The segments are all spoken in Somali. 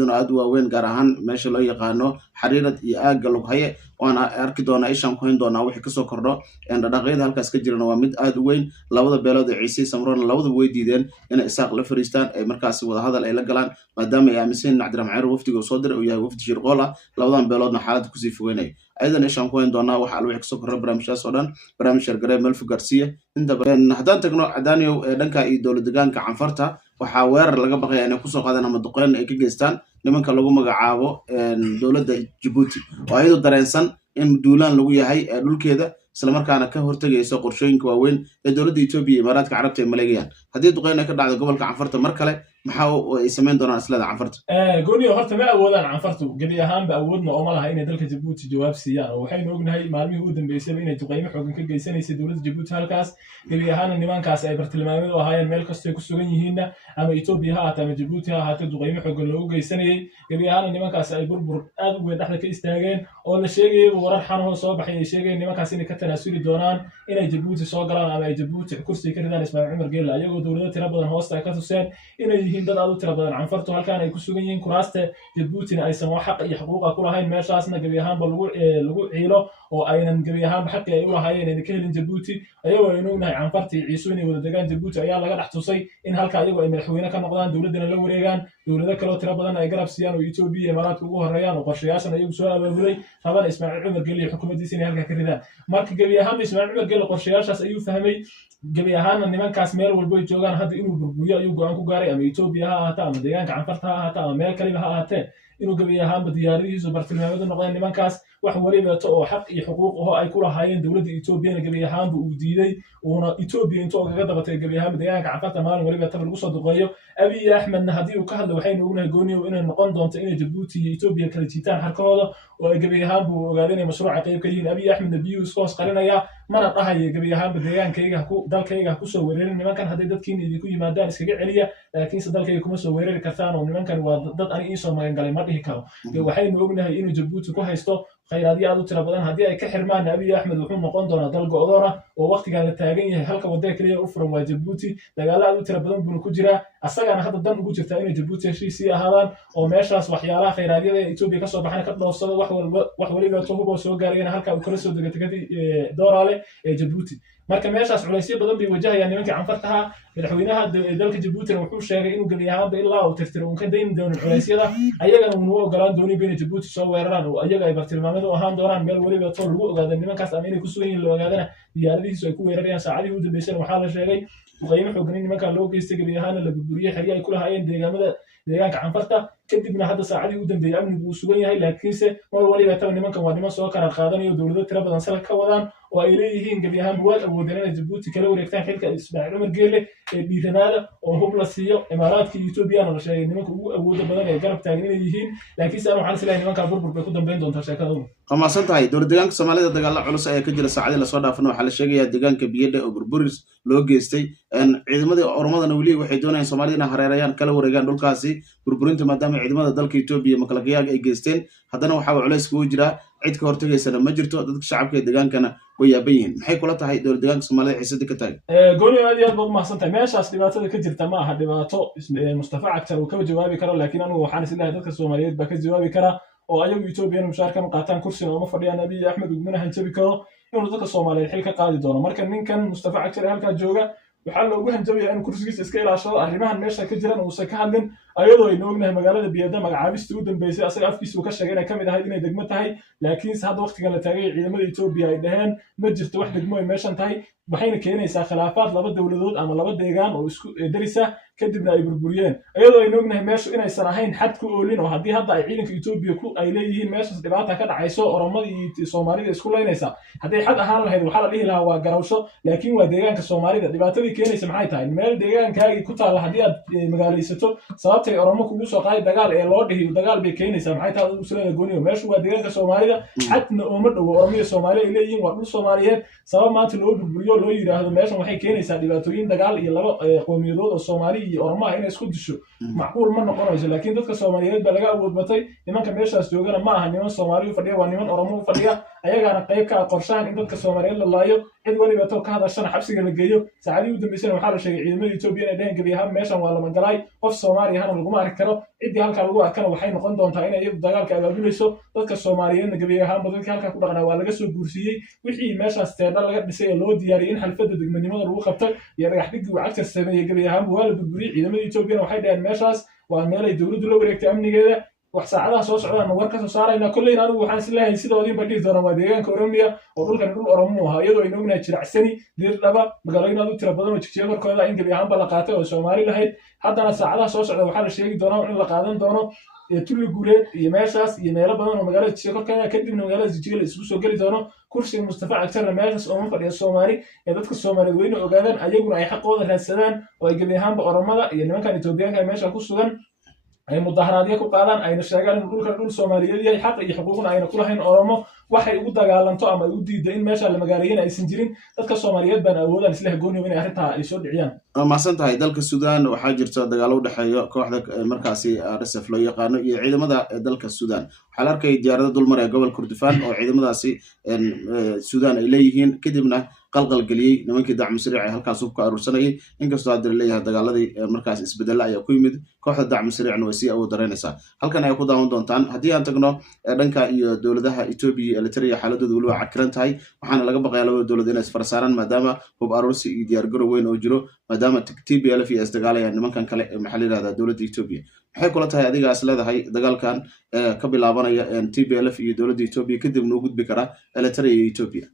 iyaduna aad u waaweyn gaar ahaan meesha loo yaqaano xariirad iyo aagga lughaye waana arki doonaa ishaan ku hayn doonaa wixii kasoo kordho dhaqaaqyada halkaas ka jirana waa mid aad u weyn labada beelood ee ciise samroon labadaba way diideen inay isaaq la fariistaan ay markaasi wadahadal ay la galaan maadaama ay aaminsan yihiin cabdiraxmaan ciro wafdiga uu soo diray uu yahay wafdi shirqool ah labadan beeloodna xaaladda kusii fogeynaya ayadan ishaan ku hayn doonaa waxa al wixii kasoo kordho barnaamijyaas oo dhan barnaamij shargaree melfo garsiya haddaan tagno cadaaniyow ee dhanka iyo dowlad deegaanka canfarta waxaa weerar laga baqaya inay kusoo qaadaan ama duqeyn ay ka geystaan nimanka lagu magacaabo dowladda Djibouti oo ayadu dareensan in duulaan lagu yahay dhulkeeda isla markaana ka hortagayso qorshooyinka waaweyn ee dowladda Itoobiya iyo Imaaraadka Carabta ay maleegayaan haddii duqeyn ay ka dhacdo gobolka canfarta mar kale maxaa ay sameyn doonaan islada canfarta gooniyo horta ma awoodaan canfartu gabi ahaanba awoodna oo ma laha inay dalka Djibouti jawaab siiyaan oo waxaynu ognahay maalmihii ugu dambeysay inay duqeymo xooggan ka geysanaysa dowladda Djibouti halkaas gabi ahaan nimankaas ay bartilmaameed u ahaayeen meel kasta ay ku sugan yihiin ama Itoobiya ha ahaato ama Djibouti ha ahaato duqeymo xooggan loogu geysanayay gabi ahaan nimankaas ay burbur aad u weyn dhexda ka istaageen oo la sheegay warar xanoo soo baxay ay sheegeen nimankaas inay ka tanaasuli doonaan inay Djibouti soo galaan ama ay Djibouti kursi ka ridaan Ismaaciil Cumar Geelle ayagoo dowladda tira badan hoosta ka tuseen inay yihiin dad aad u tira badan canfartu halkaan ay ku sugan yihiin kuraasta Djiboutina aysan wax xaq iyo xuquuq ku lahayn meeshaasna gabi ahaanba lagu ciilo oo aynan gabi ahaanba xaqi ay u lahaayeen inay ka helin Djibouti ayagoo aynu ognahay canfarta iyo ciisu inay wada degaan Djibouti ayaa laga dhex tusay in halka ayagoo ay madaxweyne ka noqdaan dowladana la wareegaan dowlado kale oo tira badan ay garab siiyaan oo Itoobiya iyo Imaaraadka ugu horeeyaan oo qorshayaashan ayagu soo abaabulay rabana Ismaaciil Cumar Geelle iyo xukuumaddiisa inay halka ka ridaan marka gabi ahaanba Ismaaciil Cumar Geelle qorshayaashaas ayuu fahmay gabi ahaanna nimankaas meel walba ay joogaan hadda inuu burburiyo ayuu go'aan ku gaaray ama Itoobiya ha ahaato ama deegaanka canfarta ha ahaato ama meel kale ha ahaatee inuu gabi ahaanba diyaaradihiisu bartilmaameed u noqdeen nimankaas wax waliba oo xaq iyo xuquuq oo ay ku lahaayeen dowladda Itoobiya gabi ahaanba uu diiday uuna Itoobiya intuu kaga dabatay gabi ahaanba deegaanka canfarta maalin waliba tab lagu soo duqeeyo Abiy Ahmedna hadii uu ka hadlo waxaynu ognahay gooniyo inay noqon doonto inay Djibouti iyo Itoobiya kala jiitaan xarkooda oo ay gabi ahaanba u ogaadeen mashruuca qayb ka yihiin Abiy Ahmedna biyo isku hoos qarinaya mana dhahayo gabi ahaanba deegaankayga dalkayga ku soo weerarin nimankan hadii dadkiina idinku yimaadaan iskaga celiya laakiin dalkayga kuma soo weerari kartaan oo nimankan waa dad ani soo magan galay ma dhihi karo waxaynu ognahay inuu Djibouti ku haysto khayraadyo aad u tira badan haddii ay ka xirmaan Abiy Ahmed wuxuu noqon doonaa dal go'doon ah oo waqtigan la taagan yahay halka wadada kaliya u furan waa Djibouti dagaal aad u tira badan buu ku jiraa asagana hadda dan ugu jirta inay Djibouti heshiisii ahaadaan oo meeshaas waxyaalaha khayraadiyada ee Itoobiya ka soo baxana ka dhoofsado wax waliba hubo soo gaarayna halka uu kala soo degatay Doorale ee Djibouti marka meeshaas culaysyo badan bay wajahayaan nimanka canfartaha madaxweynaha dalka Djibouti wuxuu sheegay inuu gabi ahaanba ilaa uu tirtiro uu ka dayn doono culeysyada ayagana uu ogolaan doonin inay Djibouti soo weeraraan oo ayaga ay bartilmaameed u ahaan doonaan meel waliba oo lagu ogaado nimankaas ama inay ku sugan yihiin loo ogaadana diyaaradihiisu ay ku weerarayaan saacadihii u dambeysay waxaa la sheegay duqeymo xooggan in nimanka loo geystay gabi ahaanna la burburiyay xiriir ay ku lahaayeen deegaanka canfarta kadibna hadda saacadihii u dambeeyay amnigu uu sugan yahay laakiinse mar waliba tab nimankan waa niman soo karar qaadanayo dowladda tira badan sal ka wadaan oo ay leeyihiin gabi ahaanba waa awoodeen inay Djibouti kala wareegtaan xilka Ismaaciil Cumar Geelle ee dhiiranaada oo hub la siiyo Imaaraadka iyo Itoobiya la sheegay nimanka ugu awooda badan ee garab taagan inay yihiin laakiin saan waxaan isleeyahay nimanka burbur bay ku dambeyn doontaa sheekadu qamaasan tahay dowladda deegaanka Soomaalida dagaal culus ayaa ka jira saacadii la soo dhaafay waxa la sheegay deegaanka biyada oo burburis loo geystay ciidamadii Ormadana wali waxay doonayaan Soomaalida hareerayaan kala wareegaan dhulkaasi burburinta maadaama ciidamada dalka Itoobiya makalaqyaaga ay geysteen haddana waxa uu culays ku jira cid ka hortagaysana ma jirto dadka shacabka ee deegaankana way yaaban yihiin maxay kula tahay dowladda deegaanka Soomaalida xiisada ka taag gooni aad iyo aad baad mahadsantahay meeshaas dhibaatada ka jirta ma aha dhibaato Mustafa Cagtar uu ka jawaabi karo laakiin anigu waxaan isleeyahay dadka Soomaaliyeed ba ka jawaabi kara oo ayagu Itoobiya mushaar ka qaataan kursiga oo ma fadhiyaan Abiy Ahmed uu manahan jabi karo inuu dadka Soomaaliyeed xil ka qaadi doono marka ninkan Mustafa Cagtar halka jooga waxaa loogu hanjabayaa in kursigiisa iska ilaashado arrimahan meesha ka jiran uu ka hadlin ayadoo ay noognahay magaalada biyada magacaabista u dambeysay asaga afkiisa uu ka sheegay inay kamid ahayd inay degmo tahay laakiin hadda waqtigan la taagay ciidamada Itoobiya ay dhaheen ma jirto wax degmo ay meeshan tahay waxayna keenaysaa khilaafaad laba dawladood ama laba deegaan oo isku darisa kadibna ay burburiyeen ayadoo ay noognahay meeshu inaysan ahayn xad ku oolin oo haddii hadda ay ciidanka Itoobiya ku ay leeyihiin meeshaas dhibaata ka dhacayso Oromada iyo Soomaalida isku leynaysa haddii xad ahaan lahayd waxa la dhihi lahaa waa garawsho laakiin waa deegaanka Soomaalida dhibaatadii keenaysa maxay tahay meel deegaankaaga ku taal haddii aad magaalaysato sababtay Oromo kugu soo qaaday dagaal ee loo dhihi dagaal bay keenaysaa maxay tahay usulada gooniyo meeshu waa deegaanka Soomaalida xadna oo ma dhawo Oromiya Soomaaliya ay leeyihiin waa dhul Soomaaliyeed sabab maanta loo burburiyo loo yiraahdo meeshan waxay keenaysaa dhibaatooyin dagaal iyo laba qowmiyadood oo Soomaali iyo Oromo inay isku disho macquul ma noqonayso laakiin dadka Soomaaliyeed ba laga awood batay nimanka meeshaas joogana ma aha niman Soomaali fadhiya waa niman Oromo fadhiya ayagaana qayb ka qorshahan in dadka Soomaaliyeed la laayo cid waliba to ka hadashana xabsiga la geeyo saacadii u dambeysay waxaa la sheegay ciidamada Itoobiya inay dhahan gabi ahaan meeshan waa la magalay qof Soomaali ahna laguma arki karo cidii halka lagu arkana waxay noqon doontaa inay iyadu dagaalka abaabulayso dadka Soomaaliyeedna gabi ahaan dadka halka ku dhaqnaa waa laga soo guursiyay wixii meeshaas teedha laga dhisay loo diyaariyay in xalfada degmadnimada lagu qabto iyo dhagax dhigii wacagta sameeyay gabi ahaan waa la burburiyay ciidamada Itoobiya waxay dhahan meeshaas waa meel ay dawladdu la wareegtay amnigeeda wax saacadaha soo socdaan war ka soo saarayna kullayna anigu waxaan isleeyahay sidoodii ba dhigi doona waa deegaanka Oromiya oo dhulkan dhul Oromo ah iyadoo ay ognahay jiracsani diirdhaba magaalooyin aad u tiro badan oo jigjiga korkooda in gabi ahaan ba la qaatay oo Soomaali lahayd haddana saacadaha soo socda waxaa la sheegi doonaa in la qaadan doono tulli guuleed iyo meeshaas iyo meelo badan oo magaalada jigjiga korkeeda kadibna magaalada jigjiga la isugu soo geli doono kursiga Mustafa Cagtarna meeshaas oo ma fadhiyo Soomaali ee dadka Soomaaliyeed weyna ogaadaan ayaguna ay xaqooda raadsadaan oo ay gabi ahaanba Oromada iyo nimankan Itoobiyaanka meesha ku sugan ay mudaharaadyo ku qaadaan ayna sheegaan in dhulkan dhul Soomaaliyeed yahay xaq iyo xuquuqna ayna ku lahayn Oromo waxay ugu dagaalanto ama ay u diiday in meesha la magaaleeyay aysan jirin dadka Soomaaliyeed baan awoodaan isla gooniyo inay arrinta ay soo dhiciyaan maasan tahay dalka Suudaan waxaa jirta dagaal u dhaxeeya kooxda markaasi RSF loo yaqaano iyo ciidamada dalka Suudaan waxaa la arkay diyaarado dulmar ee gobolka Kordofaan oo ciidamadaasi Suudaan ay leeyihiin kadibna qalqal galiyay nimankii dacmo sariic ay halkaas ku aruursanayay inkastoo hadda leeyahay dagaaladii markaas isbedel ayaa ku yimid kooxda dacmo sariicna way sii awood dareynaysaa halkan ay ku daawan doontaan haddii aan tagno dhanka iyo dowladaha Ethiopia iyo Eritrea xaaladoodu waliba cakiran tahay waxaana laga baqayaa labada dowlad inay isfarsaaraan maadaama hub aruursi iyo diyaar garow weyn oo jiro maadaama TPLF iyo isdagaalayaan nimankan kale ee maxaa la yiraahdaa dowladda Ethiopia maxay kula tahay adigaas leedahay dagaalkan ka bilaabanaya TPLF iyo dowladda Ethiopia kadibna u gudbi kara Eritrea iyo Ethiopia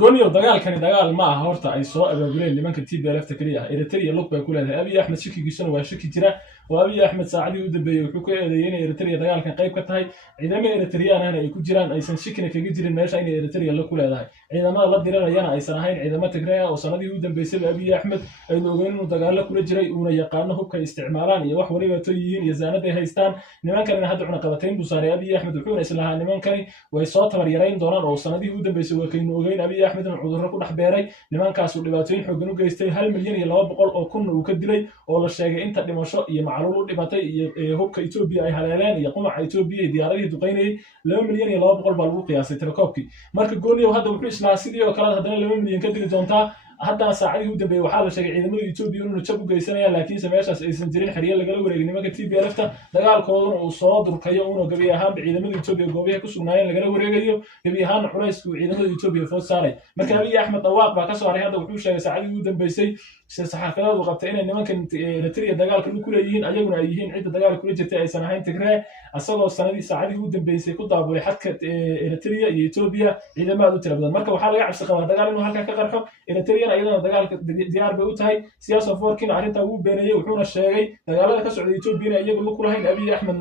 gooniyo dagaalkani dagaal ma aha horta ay soo abaabuleen nimanka TPLF kaliya Eritrea lug bay ku leedahay Abiy Ahmed shikigiisana waa shiki jira oo Abiy Ahmed saacadii u dambeeyay wuxuu ku eedeeyay in Eritrea dagaalkan qayb ka tahay ciidamada Eritrean ay ku jiraan aysan shikina kaga jirin meesha in Eritrea la ku leedahay ciidamada la diranayana aysan ahayn ciidamada Tigray oo sanadii u dambeysay Abiy Ahmed ay ogeyn inuu dagaal kula jiray una yaqaano hubka isticmaalaan iyo wax waliba to yihiin iyo zaanada haystaan nimankan hadda cuna qabateen busaare Abiy Ahmed wuxuu islahaa nimankan way soo tabar yareyn doonaan oo sanadii u dambeysay way kaynu ogeyn Abiy Ahmed inuu cudurro ku dhaxbeeray nimankaas uu dhibaatooyin xooggan u geystay 1 milyan iyo 200 oo kun uu ka dilay oo la sheegay inta dhimasho iyo macluul u dhimatay iyo hubka Ethiopia ay haleeleen iyo qumaca Ethiopia iyo diyaaradii duqeynay 2 milyan iyo 200 baa lagu qiyaasay tirakoobkii marka gooniyo hadda wuxuu islaa sidii oo kale haddana 2 milyan ka dili doontaa haddana saacadii u dambeeyay waxaa la sheegay ciidamada Ethiopia inuu jab u geysanayaan laakiin meeshaas aysan jirin xiriir laga wareegay nimanka TPLF-ta dagaalkooduna uu soo durkayo uu gabi ahaan ciidamada Ethiopia goobaha ku sugnaayeen laga wareegayo gabi ahaan culaysku ciidamada Ethiopia food saaray marka Abiy Ahmed dawaaq baa ka soo haray hadda wuxuu sheegay saacadii u dambeysay saxaafaddu qabtay in nimankan Eritrea dagaalka ku leeyihiin ayaguna ay yihiin cid dagaal kula jirtay aysan ahayn Tigray asagoo sanadii saacadii u dambeysay ku daabulay xadka Eritrea iyo Ethiopia ciidamada u tira badan marka waxaa laga cabsi qabaa dagaal inuu halka ka qarxo Eritrea ayadana dagaalka diyaar bay u tahay siyaasad foorkiina arrinta uu beenayay wuxuuna sheegay dagaalada ka socda Ethiopia iyagu lu kulahayn Abiy Ahmed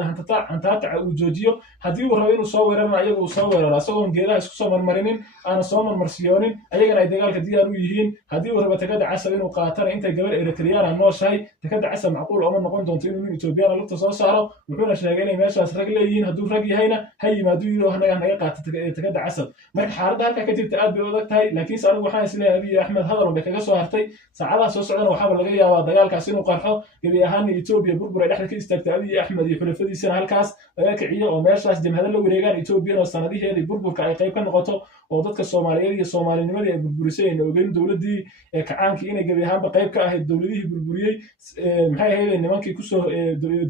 hantaata uu joojiyo haddii uu rabo inuu soo weerarana ayagu uu soo weeraro asagoo geedaha isku soo marmarinin aan soo marmarsiyoonin ayagana ay dagaalka diyaar u yihiin haddii uu rabo tagada casab inuu qaatana inta gabar Eritrean nooshahay tagada casab macquul oo ma noqon doonto inuu Ethiopia lugta soo saaro wuxuuna sheegay inay meeshaas rag leeyihiin hadduu rag yahayna ha yimaado iyadoo naga qaato tagada casab marka xaaladda halka ka jirta aad bay u adag tahay laakiin anigu waxaan isleeyahay Abiy Ahmed hadal bay kaga soo hartay saacadaha soo socdana waxaa laga yaabaa dagaalkaas inuu qarxo gabi ahaan Ethiopia burbur ay dhexda ka istaagtay Abiy Ahmed iyo xulafadiisana halkaas laga kiciyo oo meeshaas jamhada la wareegaan Ethiopia oo sanadiheedii burburka ay qayb ka noqoto oo dadka Soomaaliyeed iyo Soomaalinimadii ay burburisay in ogeyn dawladii kacaankii inay gabi ahaanba qayb ka ahayd dawladihii burburiyay maxay ahayd nimankii ku soo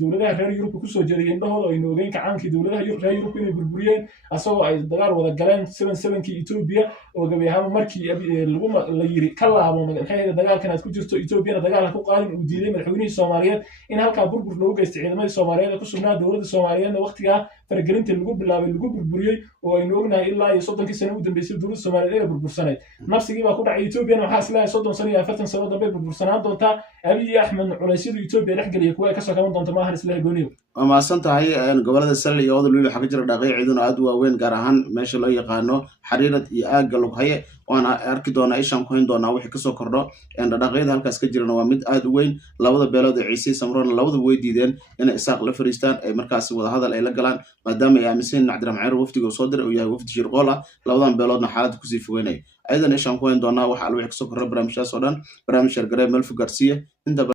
dawladaha reer Yurub ku soo jeediyay indhahooda ay ogeyn kacaankii dawladaha reer Yurub inay burburiyeen asagoo ay dagaal wada galeen 77kii Ethiopia oo gabi ahaanba markii lagu la yiri ka laabo maxay ahayd dagaalkan aad ku jirto Ethiopia dagaal ku qaadin uu diiday madaxweynihii Soomaaliyeed in halka burbur loo geystay ciidamada Soomaaliyeed ku sugnaa dawladda Soomaaliyeed waqtiga fargelinta lagu bilaabay lagu burburiyay oo aynu ognahay ilaa iyo 30 sano u dambeysay dawladda Soomaaliyeed ee burbursanay nafsigii baa ku dhacay Ethiopia waxa islaa 30 sano iyo 40 sano dambe burbursanaan doonta Abiy Ahmed culaysyada Ethiopia dhex galiyay kuwa ka soo kaban doonta maahan islaa gooniyo ma san tahay gobolada Sal iyo Odol waxa ka jira dhaqay ciidan aad u waaweyn gaar ahaan meesha loo yaqaano xariirad iyo aagga lug haye waana arki doonaa ishaan ku hin doonaa wixii ka soo kordho dhaqayada halkaas ka jirana waa mid aad u weyn labada beelood ee Ciise Samroon labada way diideen in isaaq la fariistaan ay markaas wada hadal ay la galaan maadaama ay aaminsan Cabdiraxmaan Ceyr wafdiga soo diray oo yahay wafdi shirqool ah labadan beeloodna xaalad ku sii fogeynay aydan ishaan ku hin doonaa waxa alwix ka soo kordho barnaamijyaas oo dhan barnaamij shargareed meel fugaarsiya inta